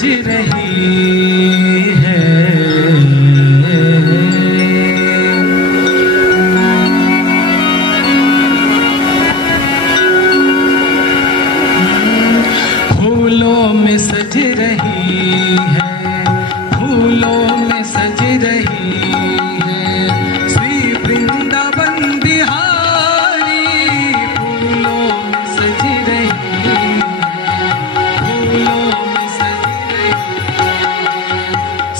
सज रही है। फूलों में सज रही है, फूलों में सज रही है श्री वृंदावन बिहारी। फूलों में सज रही है, फूलों में सज रही है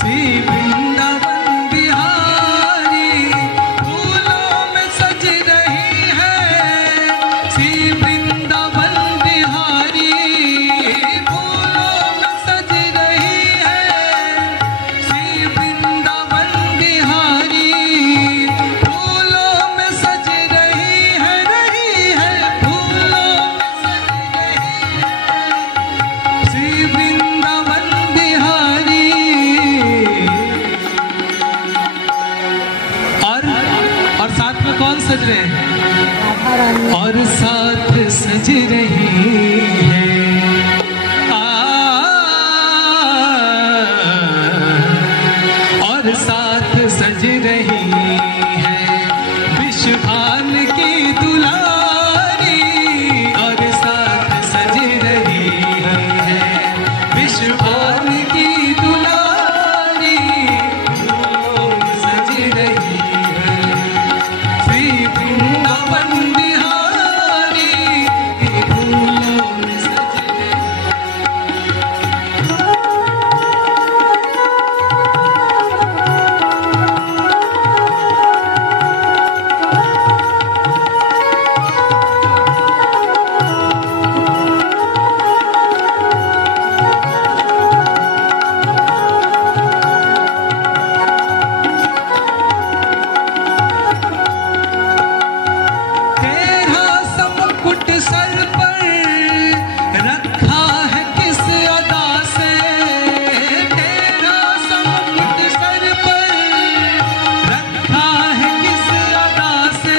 श्री वृंदावन बिहारी। फूलों में सज रही है श्री वृंदावन बिहारी। कौन सज रहे हैं? और साथ सज रही है और साथ सज रही है विश्वभान की दुलारी। और साथ सज रही है विश्वभान की दुलारी। फूलों में सज रही वृंदावन बिहारी। फूलों में सज सर पर रखा है किस अदा से। तेरा समुकुट सर पर रखा है किस अदा से।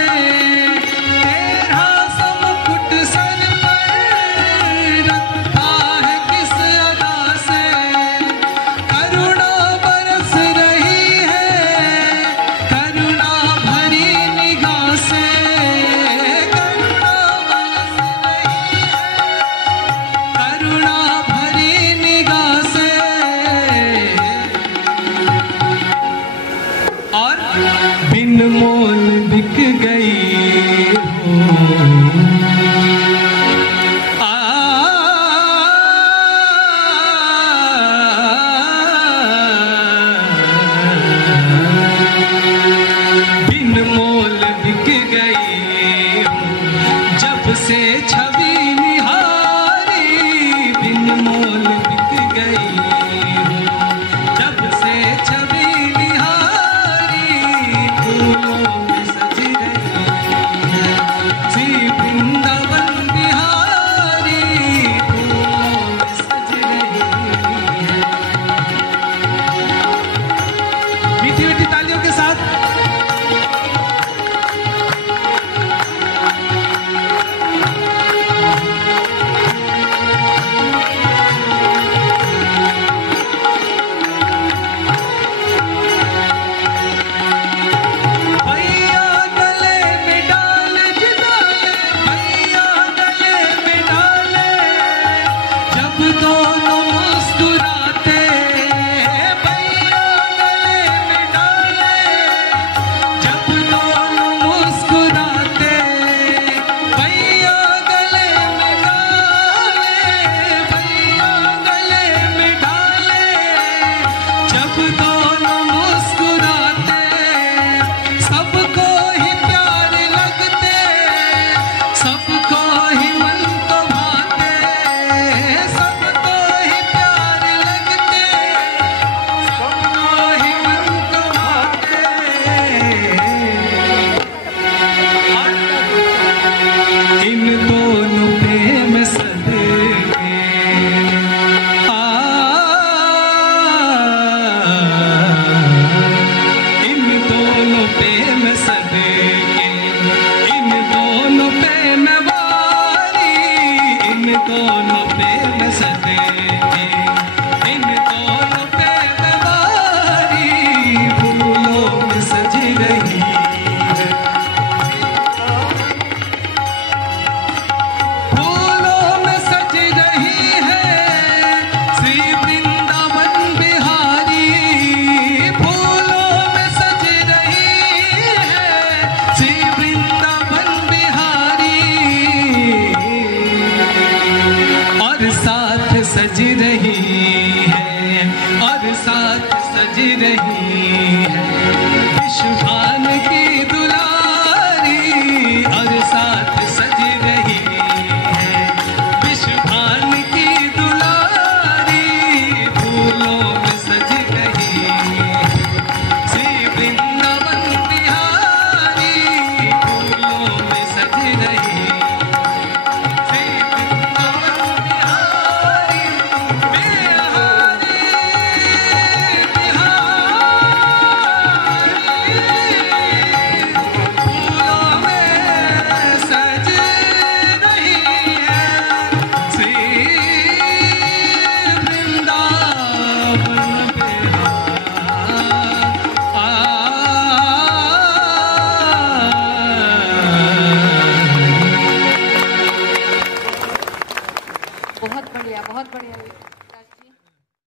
तेरा समुकुट सर पर रखा है किस अदा से। करुणा बरस रही है करुणा भरी निगाह से। करुणा भरी निगाह से। और बिन मोल बिक गई हो बिन मोल बिक गई हो जब से छवि निहारी। बिन मोल बिक गई हो जब से छवि निहारी। फूलों सज रही